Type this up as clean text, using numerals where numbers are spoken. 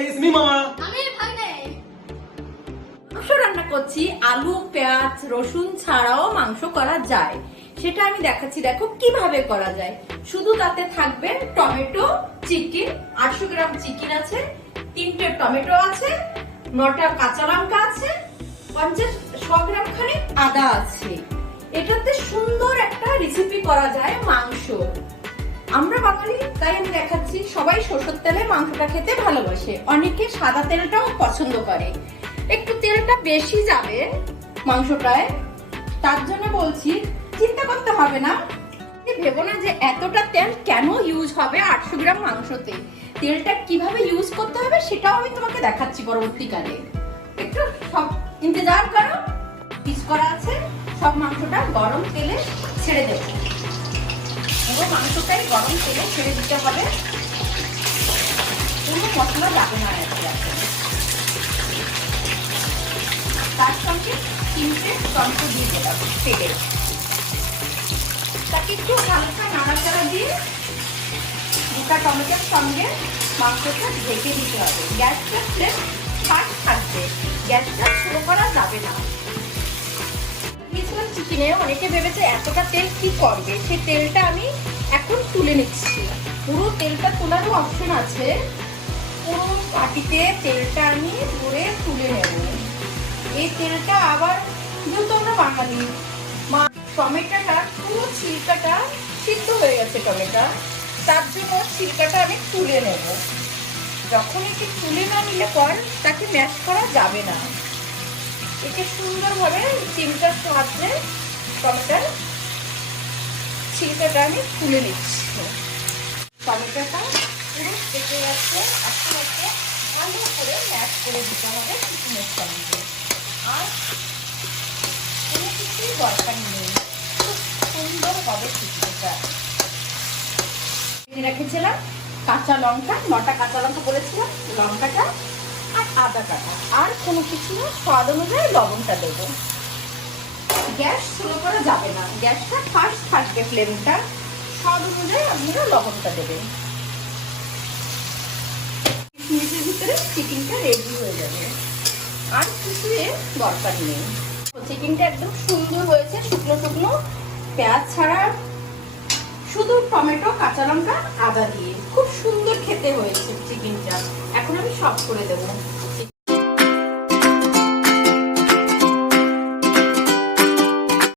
it's me, Mama. মাংস রান্না করছি, আলু পেঁয়াজ রসুন ছাড়াও মাংস করা যায়, সেটা আমি দেখাচ্ছি। দেখো কিভাবে করা যায়। শুধু তাতে থাকবে টমেটো, চিকেন, 800 গ্রাম চিকেন আছে, 3টে টমেটো আছে, 9টা কাঁচা লঙ্কা আছে, 100 গ্রাম খানিক আদা আছে। এটাতে সুন্দর একটা রেসিপি করা যায় মাংস। আমরা বাঙালি, তাই আমি দেখাচ্ছি। সবাই সরষের তেলে মাংসটা খেতে ভালোবাসে, অনেকে সাদা তেলটাও পছন্দ করে। একটু তেলটা বেশি যাবে মাংসটায়, তার জন্য বলছি চিন্তা করতে হবে না। ভেবো না যে এতটা তেল কেন ইউজ হবে 800 গ্রাম মাংসতে। তেলটা কিভাবে ইউজ করতে হবে সেটাও আমি তোমাকে দেখাচ্ছি পরবর্তীকালে। একটু সব ইন্তজার করো। পিস করা আছে, সব মাংসটা গরম তেলে ছেড়ে দেবো। পুরো মাংসটাই গরম তেলে ছেড়ে দিতে হবে, কোনো মশলা যাবে না। তার সঙ্গে 3টে টমেটো দিয়ে দিলাম পেটে, তাকে একটু হালকা নাড়াচাড়া দিয়ে দুটা টমেটোর সঙ্গে মাংসটা ঢেকে দিতে হবে। গ্যাসটা ফ্লেম ফাস্ট থাকবে, গ্যাসটা স্লো করা যাবে না। দিয়েছিলাম চিকেনে, অনেকে ভেবেছে এতটা তেল কি করবে, সেই তেলটা আমি এখন তুলে নিচ্ছি। পুরো তেলটা তোলারও অপশন আছে, পুরো বাটিতে তেলটা আমি ধরে তুলে নেব। এই তেলটা আবার যেহেতু আমরা বাঙালি, টমেটোটা পুরো ছিলকাটা সিদ্ধ হয়ে গেছে টমেটো, তার জন্য ছিলকাটা আমি তুলে নেব। যখন একে তুলে না নিলে পর তাকে ম্যাশ করা যাবে না। একে সুন্দরভাবে চিমটার সাহায্যে টমেটোর ছিলকাটা আমি তুলে নিচ্ছি। টমেটোটা পুরো পেকে যাচ্ছে, এখন একে ভালো করে ম্যাশ করে দিতে হবে চিকেনের সঙ্গে। আর কোনো কিছুই দরকার নেই, খুব সুন্দর হবে চিকেনটা। রেখেছিলাম কাঁচা লঙ্কা, 9টা কাঁচা লঙ্কা বলেছিলাম, লঙ্কাটা আর আদা কাটা, আর কোনো কিছু না। স্বাদ অনুযায়ী লবণটা দেবো। গ্যাস স্লো করা যাবে না, গ্যাসটা ফাস্ট থাকবে ফ্লেমটা। স্বাদ অনুযায়ী আপনারা লবণটা দেবেন। মিনিটের ভিতরে চিকেনটা রেডি হয়ে যাবে, আর কিছু দরকার নেই। চিকেনটা একদম সুন্দর হয়েছে, শুকনো শুকনো, পেঁয়াজ ছাড়া, শুধু টমেটো কাঁচা লঙ্কা আদা দিয়ে খুব সুন্দর খেতে হয়েছে চিকেনটা। এখন আমি সব করে দেবো।